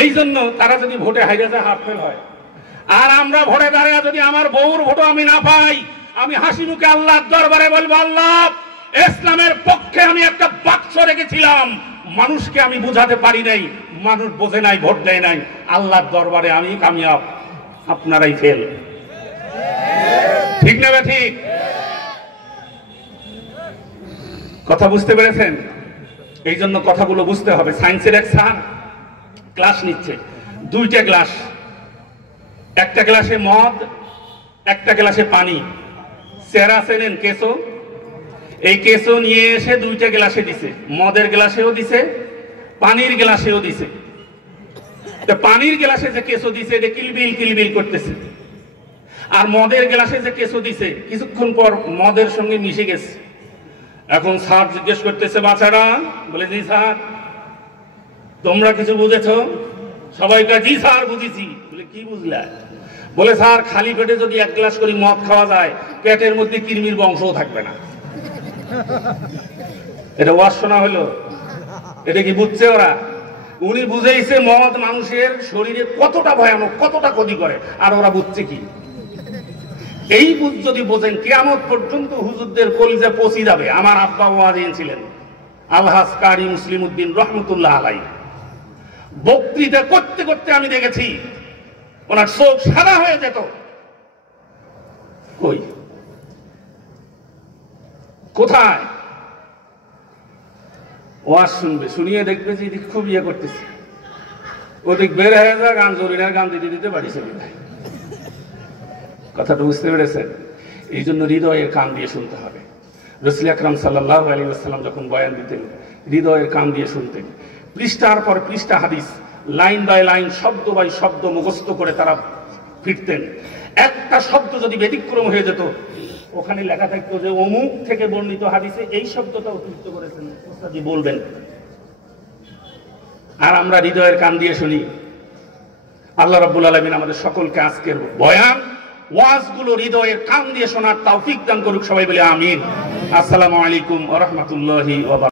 এই জন্য তারা যদি ভোটে হাইরে যায় হাফ ফেল হয়, আর আমরা ভোটে দাঁড়িয়ে যদি আমার বউর ভোটও আমি না পাই, আমি হাসি মুখে আল্লাহর দরবারে বলবো, আল্লাহ ইসলামের পক্ষে আমি একটা বাক্স রেখেছিলাম, মানুষকে আমি বুঝাতে পারি নাই, মানুষ বোঝে নাই, ভোট দেয় নাই, আল্লাহর দরবারে আমি কামিয়াব, আপনারাই ফেল। ঠিক না ঠিক? কথা বুঝতে পেরেছেন? এই জন্য কথাগুলো বুঝতে হবে। সায়েন্সের এক স্যার ক্লাস নিচ্ছে, দুইটা গ্লাস, একটা গ্লাসে মদ, একটা গ্লাসে পানি। সেরা চেনেন কেসো? এই কেসো নিয়ে এসে দুইটা গ্লাসে দিছে, মদের গ্লাসেও দিছে, পানির গ্লাসেও দিছে। পানির গ্লাসে যে কেসো দিছে এটা কিলবিল কিলবিল করতেছে, আর মদের গ্লাসে যে কেসো দিছে কিছুক্ষণ পর মদের সঙ্গে মিশে গেছে। এখন স্যার জিজ্ঞেস করতেছে, বাচ্চারা, বলে জি স্যার। তোমরা কিছু বুঝেছ? সবাই কয় জি স্যার বুঝেছি। বলে কি বুঝলা? বলে স্যার খালি পেটে যদি এক গ্লাস করে মদ খাওয়া যায়, পেটের মধ্যে কৃমির বংশও থাকবে না। এটা ওয়াজ শোনা হলো? এটা কি বুঝছে ওরা? উনি বুঝাইছে মদ মানুষের শরীরে কতটা ভয়ানক, কতটা ক্ষতি করে, আর ওরা বুঝছে কি? এই বুঝ যদি বোঝেন, কিয়ামত পর্যন্ত হুজুরদের কলিজা পচি যাবে। আমার আব্বা ওয়াজিন ছিলেন, আলহাজ কারি মুসলিম উদ্দিন রহমতুল্লাহ আলাই। বক্তৃতা করতে করতে আমি দেখেছি ওনার চোখ সাদা হয়ে যেত। কই কোথায় ওয়াজ শুনবে, শুনিয়ে দেখবে যে খুব ইয়ে করতেছে, ওদিক বের হয়ে যায়, গান জরিনার গান দিতে দিতে বাড়ি চলে যায়। কথাটা বুঝতে পেরেছেন? এই জন্য হৃদয়ের কান দিয়ে শুনতে হবে। রাসূল আকরাম সাল্লাল্লাহু আলাইহি ওয়াসাল্লাম যখন বয়ান দিতেন, হৃদয়ের কান দিয়ে শুনতেন। পৃষ্ঠার পর পৃষ্ঠা হাদিস, লাইন বাই লাইন, শব্দ বাই শব্দ মুখস্থ করে তারা ফিরতেন। একটা শব্দ যদি ব্যতিক্রম হয়ে যেত, ওখানে লেখা থাকতো যে অমুক থেকে বর্ণিত হাদিসে এই শব্দটা অতিরিক্ত করেছেন, ওস্তাদজি বলবেন। আর আমরা হৃদয়ের কান দিয়ে শুনি। আল্লাহ রাব্বুল আলামিন আমাদের সকলকে আজকের বয়ান, ওয়াজগুলো হৃদয়ের কান দিয়ে শোনার তৌফিক দান করুক। সবাই বলে আমিন। আসসালামু আলাইকুম ওয়া রাহমাতুল্লাহি ওয়া বারাকাতুহু।